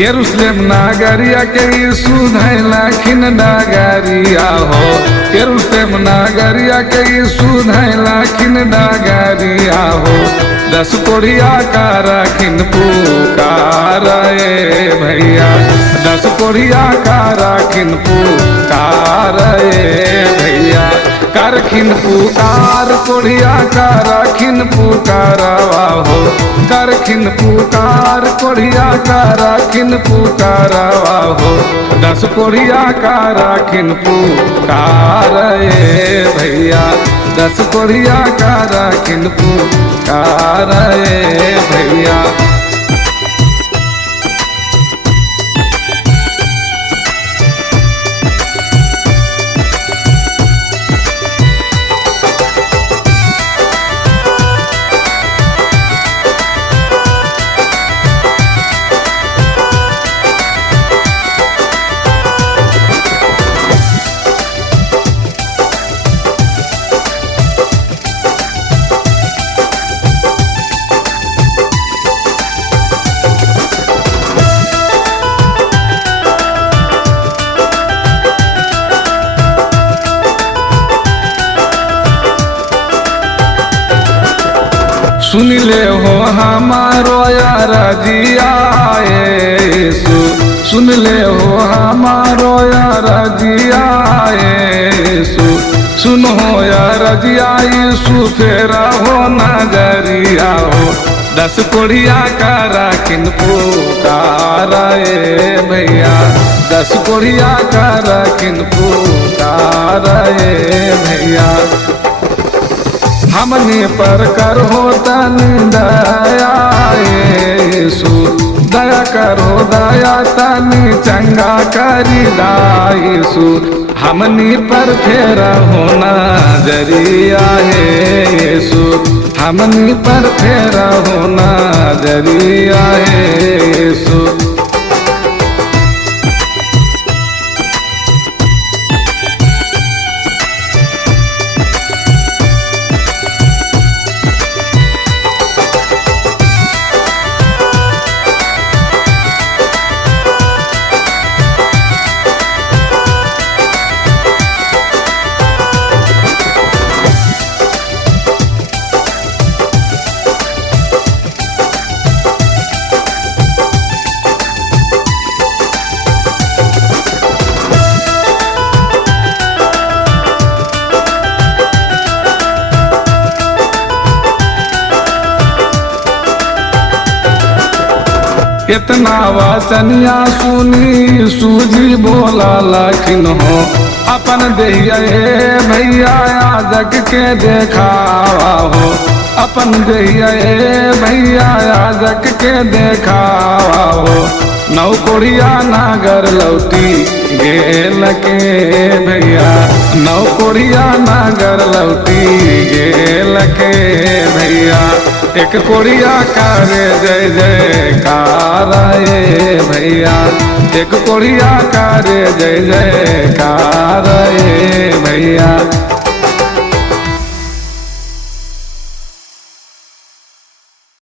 यरूशलेम नागरिया के यीशु धैलाखिन डागरिया हो। यरूशलेम नागरिया के यीशु धैलाखिन डागरिया हो। 10 कोढ़िया का राखिन पुकार भैया। 10 कोढ़िया का राखिन पुकार भैया। करखिन पुकार कोढ़िया का राखिन पुकारवा हो। करखिन पुकार कोढ़िया का राखिन पुकारवा हो। 10 कोढ़िया का राखिन पुकार भैया। 10 कोढ़िया का राखिन पुकार भैया। सुन ले हो हमारो यार जिया यीशु। सुन ले हो हमारो यार जिया यीशु। सुन हो यार जिया यीशु फेरा हो नजरिया हो। 10 कोढ़िया का राखिन पुकार भैया। 10 कोढ़िया का राखिन पुकार भैया। हमने पर कर हो तनि दया यीशु। दया करो दया तनि चंगा करी यीशु। हमनी पर फेरा हो नजरिया यीशु। हमनी पर फेरा हो नजरिया यीशु। इतना वचनिया सुनी सूजी बोला लखिन हो। अपन दैया भैया याजक के देखावा हो। अपन दैया भैया याजक के देखावा हो। 9 कोढ़िया नागर लौटी गेल के भैया। 9 कोढ़िया नागर लौटी गेल के भैया। 1 कोढ़िया करे जय जयकार भैया। 1 कोढ़िया करे जय जयकार